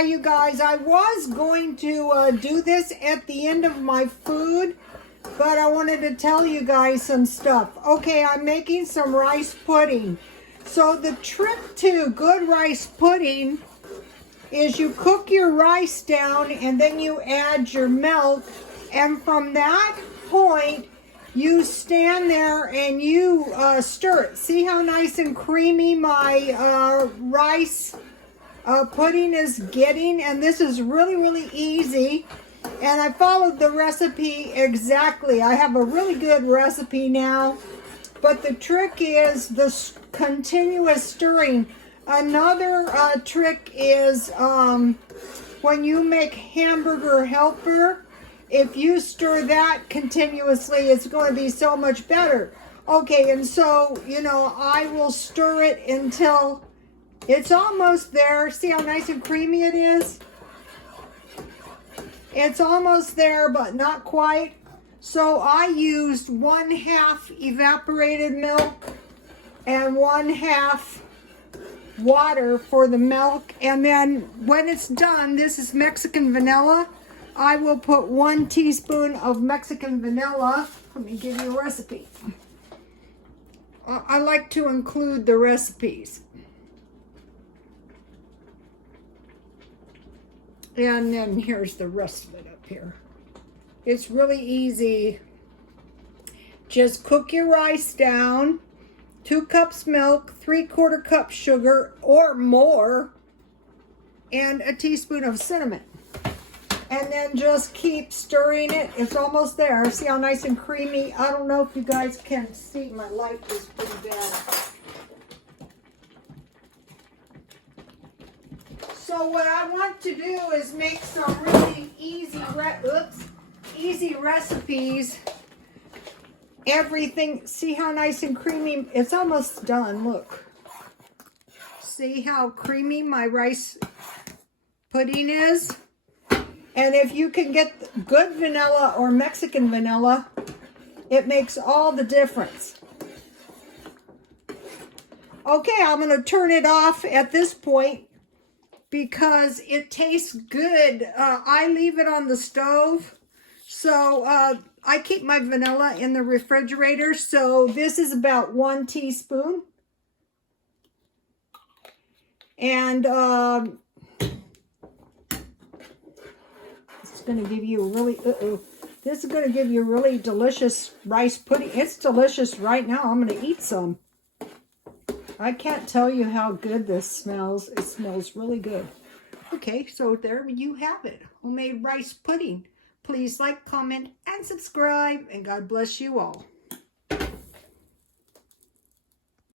Hi, you guys. I was going to do this at the end of my food, but I wanted to tell you guys some stuff. Okay, I'm making some rice pudding. So the trick to good rice pudding is you cook your rice down and then you add your milk, and from that point you stand there and you stir it. See how nice and creamy my rice pudding is getting? And this is really easy, and I followed the recipe exactly. I have a really good recipe now, but the trick is the continuous stirring. Another trick is when you make hamburger helper, if you stir that continuously, it's going to be so much better. Okay, and so, you know, I will stir it until it's almost there. See how nice and creamy it is? It's almost there, but not quite. So I used 1/2 evaporated milk and 1/2 water for the milk. And then when it's done, this is Mexican vanilla. I will put 1 teaspoon of Mexican vanilla. Let me give you a recipe. I like to include the recipes. And then here's the rest of it up here. It's really easy. Just cook your rice down. 2 cups milk, 3/4 cup sugar or more, and a teaspoon of cinnamon. And then just keep stirring it. It's almost there. See how nice and creamy? I don't know if you guys can see. My light is pretty bad. So what I want to do is make some really easy recipes. Everything, see how nice and creamy? It's almost done, look. See how creamy my rice pudding is? And if you can get good vanilla or Mexican vanilla, it makes all the difference. Okay, I'm going to turn it off at this point because it tastes good. I leave it on the stove. So I keep my vanilla in the refrigerator. So this is about 1 teaspoon. And it's going to give you a really, this is going to give you a really delicious rice pudding. It's delicious right now. I'm going to eat some. I can't tell you how good this smells. It smells really good. Okay, so there you have it. Homemade rice pudding. Please like, comment, and subscribe, and God bless you all.